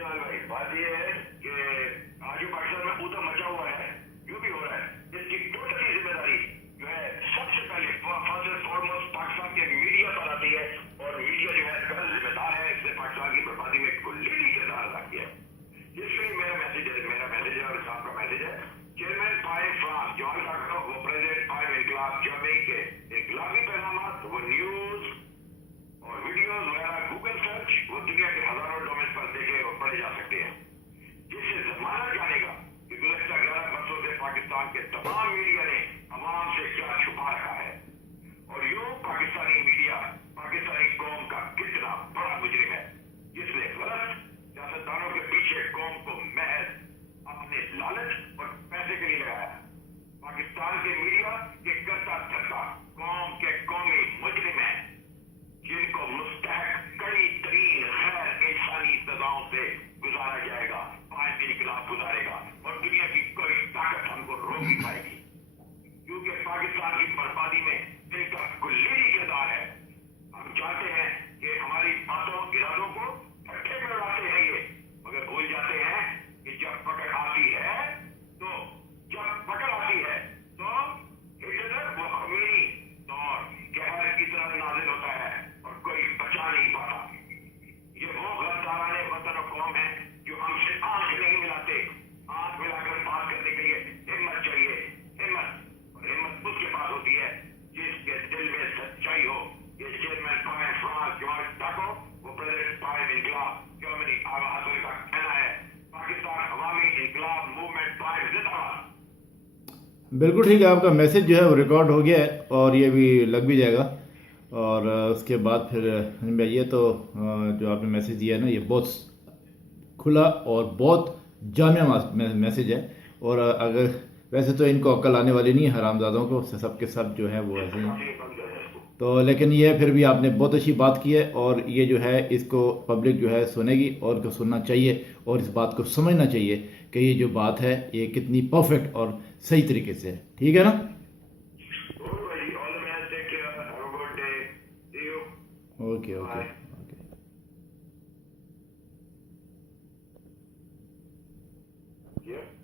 जनाब भाई, बात ये है कि आज जो पाकिस्तान में ऊधम मचा हुआ है, जो भी हो रहा है, इसकी टोटली जिम्मेदारी जो है सबसे पहले फर्स्ट एंड फॉरमोस्ट पाकिस्तान के मीडिया पर आती है, और मीडिया जो है इसका जिम्मेदार है, इसने पाकिस्तान की बर्बादी में कुल्ली किरदार अदा किया है। इसलिए मेरा मैसेज है और आपका मैसेज है, चेयरमैन पाए फ्रांस जॉन साकरो, वो प्रेसिडेंट पाए इनकलाब जर्मनी के इनकलाबी पैगामात, वो न्यूज और वीडियोस वगैरह गूगल सर्च, वो दुनिया के हजारों डोमेन पर देखे और पढ़े जा सकते हैं, जिससे जमाना जानेगा कि गुज़श्ता 11 वर्षों से पाकिस्तान के तमाम मीडिया ने अवाम से क्या छुपा रखा है, और यूं पाकिस्तानी मीडिया पाकिस्तानी कौम का कितना बड़ा मुजरिम है, जिसने गलत सियासतदानों के पीछे कौम को महज अपने लालच और पैसे के लिए लगाया। पाकिस्तान के मीडिया के करता धरता कौम के कौमी मुजरिम है, जिनको मुस्तहक कड़ी तरीन गैर इंसानी सजाओं से गुजारा जाएगा, पांच इनकलाब गुजारेगा, और दुनिया की कोई ताकत हमको रोक नहीं पाएगी, क्योंकि पाकिस्तान की बर्बादी में इनका कुल्ली किरदार है। हम चाहते हैं कि हमारी बातों इरादों को ठट्ठे में उड़ाते हैं ये, मगर भूल जाते हैं कि जब पकड़ आती है तो हिटलर वो खमीरी और कहर की तरह नाजिल होता है और कोई बचा नहीं पाता। ये वो गद्दाराने वतन और कौम है जो हमसे आंख नहीं मिलाते, आंख मिलाकर बात करने के लिए हिम्मत चाहिए, हिम्मत उसके पास होती है जिसके दिल में सच्चाई हो। ये चेयरमैन पाए फ्रांस जॉर्ज साकरो, वो प्रेसिडेंट पाए इनकलाब जर्मनी आगा हासिल का कहना है, पाकिस्तान अवामी इनकलाब मूवमेंट पाए जिंदाबाद। बिल्कुल ठीक है, आपका मैसेज जो है वो रिकॉर्ड हो गया है और ये भी लग भी जाएगा, और उसके बाद फिर ये तो जो आपने मैसेज दिया है ना, ये बहुत खुला और बहुत जामिया मैसेज है। और अगर वैसे तो इनको अक्ल आने वाली नहीं है, हरामजादों को सब के सब जो है वो ऐसे ही, तो लेकिन ये फिर भी आपने बहुत अच्छी बात की है, और ये जो है इसको पब्लिक जो है सुनेगी और इसको सुनना चाहिए, और इस बात को समझना चाहिए कि ये जो बात है ये कितनी परफेक्ट और सही तरीके से है। ठीक है ना? Okay okay.